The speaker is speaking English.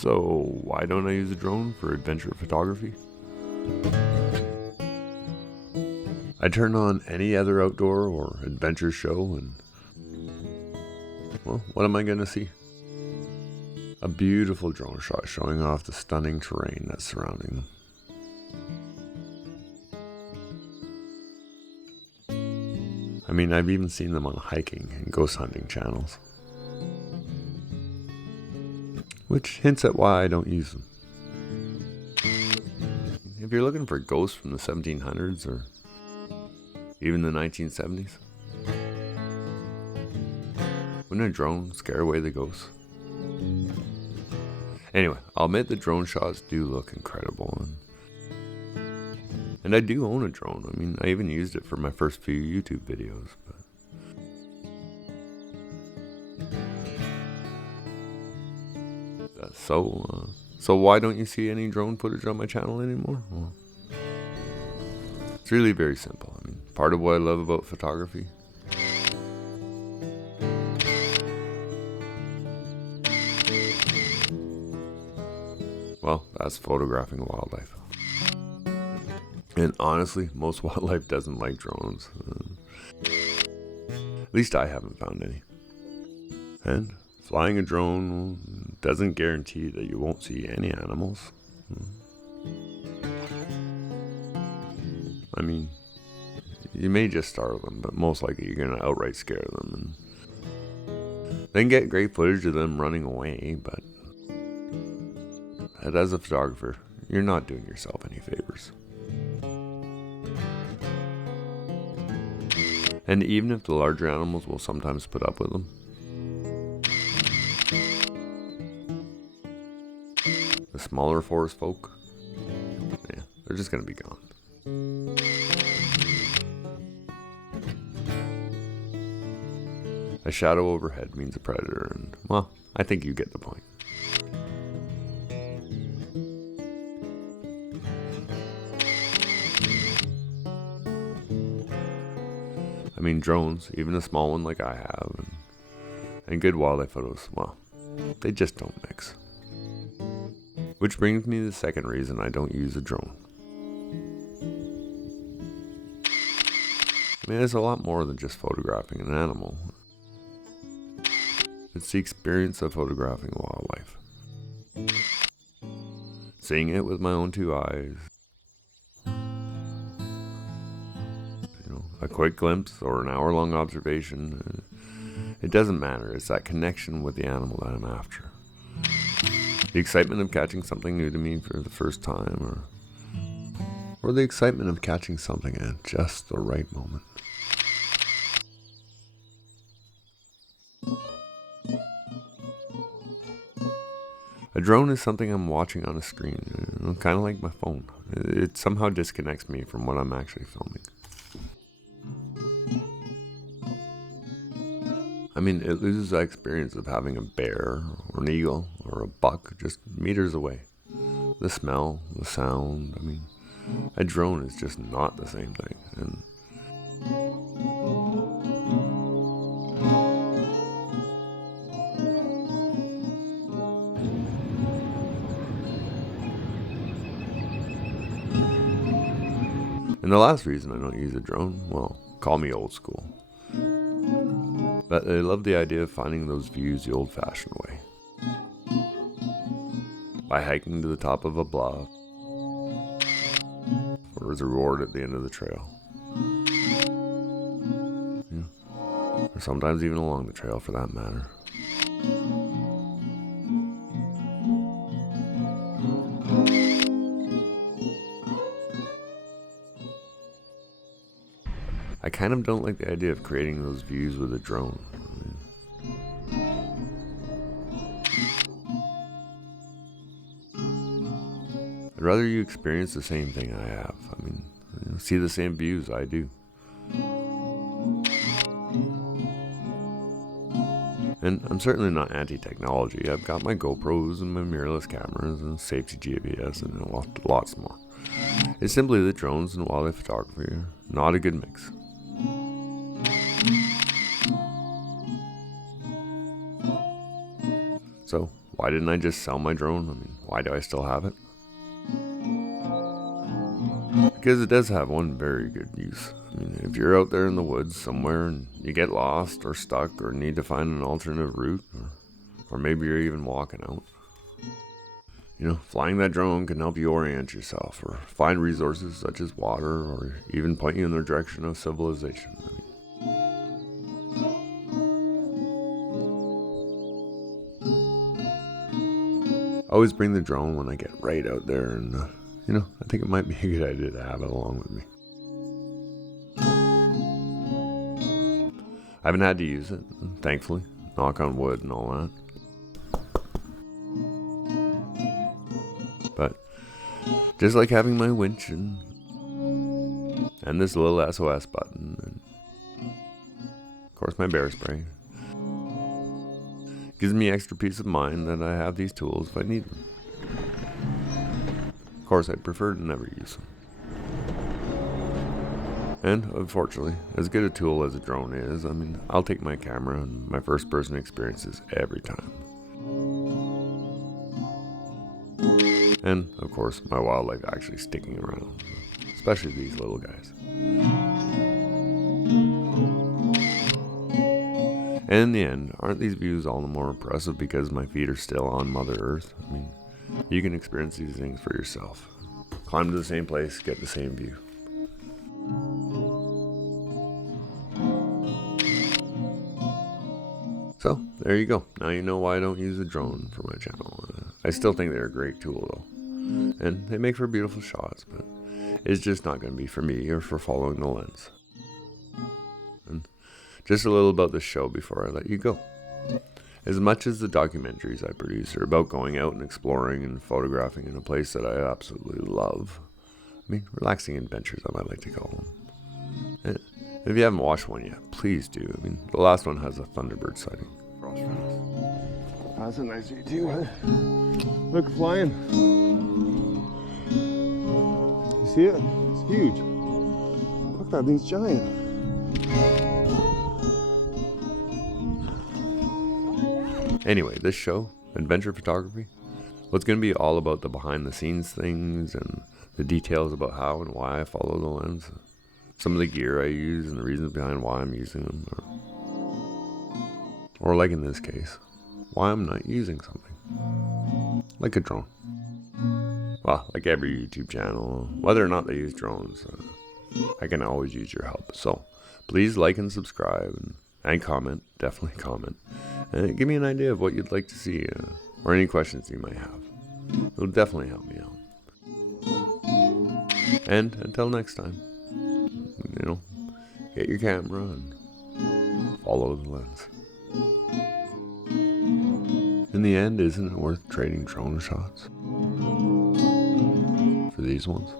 So why don't I use a drone for adventure photography? I turn on any other outdoor or adventure show and, well, what am I going to see? A beautiful drone shot showing off the stunning terrain that's surrounding them. I mean, I've even seen them on hiking and ghost hunting channels. Which hints at why I don't use them. If you're looking for ghosts from the 1700s or even the 1970s, wouldn't a drone scare away the ghosts? Anyway, I'll admit the drone shots do look incredible, and I do own a drone. I mean, I even used it for my first few YouTube videos. So why don't you see any drone footage on my channel anymore? Well, it's really very simple. I mean, part of what I love about photography well, that's photographing wildlife. And honestly, most wildlife doesn't like drones. At least I haven't found any. And flying a drone doesn't guarantee that you won't see any animals. I mean, you may just startle them, but most likely you're going to outright scare them. And then get great footage of them running away, but as a photographer, you're not doing yourself any favors. And even if the larger animals will sometimes put up with them, the smaller forest folk, yeah, they're just going to be gone. A shadow overhead means a predator, and, well, I think you get the point. I mean, drones, even a small one like I have, and good wildlife photos, well, they just don't mix. Which brings me to the second reason I don't use a drone. I mean, it's a lot more than just photographing an animal. It's the experience of photographing wildlife. Seeing it with my own two eyes. A quick glimpse or an hour-long observation, it doesn't matter. It's that connection with the animal that I'm after. The excitement of catching something new to me for the first time, or the excitement of catching something at just the right moment. A drone is something I'm watching on a screen, kind of like my phone. It somehow disconnects me from what I'm actually filming. I mean, it loses that experience of having a bear or an eagle or a buck just meters away. The smell, the sound, I mean, a drone is just not the same thing. And the last reason I don't use a drone, well, call me old school. But I love the idea of finding those views the old-fashioned way. By hiking to the top of a bluff, or as a reward at the end of the trail. Yeah. Or sometimes even along the trail for that matter. I kind of don't like the idea of creating those views with a drone. I'd rather you experience the same thing I have. I mean, see the same views I do. And I'm certainly not anti-technology. I've got my GoPros and my mirrorless cameras and safety GPS and lots more. It's simply that drones and wildlife photography are not a good mix. So why didn't I just sell my drone? I mean, why do I still have it? Because it does have one very good use. I mean, if you're out there in the woods somewhere and you get lost or stuck or need to find an alternative route, or maybe you're even walking out, you know, flying that drone can help you orient yourself or find resources such as water or even point you in the direction of civilization. I mean, I always bring the drone when I get right out there, and you know, I think it might be a good idea to have it along with me. I haven't had to use it, thankfully, knock on wood and all that. But just like having my winch and this little SOS button, and of course my bear spray, gives me extra peace of mind that I have these tools if I need them. Of course, I'd prefer to never use them. And unfortunately, as good a tool as a drone is, I mean, I'll take my camera and my first-person experiences every time. And, of course, my wildlife actually sticking around, especially these little guys. And in the end, aren't these views all the more impressive because my feet are still on Mother Earth? I mean, you can experience these things for yourself. Climb to the same place, get the same view. So, there you go. Now you know why I don't use a drone for my channel. I still think they're a great tool though. And they make for beautiful shots, but it's just not going to be for me or for following the lens. And just a little about this show before I let you go. As much as the documentaries I produce are about going out and exploring and photographing in a place that I absolutely love, I mean, relaxing adventures I might like to call them. And if you haven't watched one yet, please do. I mean, the last one has a Thunderbird sighting. That's a nice view too, huh? Look, flying. You see it? It's huge. Look, that thing's giant. Anyway, this show, Adventure Photography, well, it's going to be all about the behind the scenes things and the details about how and why I follow the lens. Some of the gear I use and the reasons behind why I'm using them. Or like in this case, why I'm not using something. Like a drone. Well, like every YouTube channel, whether or not they use drones, I can always use your help. So please like and subscribe and comment, definitely comment. And give me an idea of what you'd like to see or any questions you might have. It'll definitely help me out. And until next time, you know, get your camera and follow the lens. In the end, isn't it worth trading drone shots for these ones?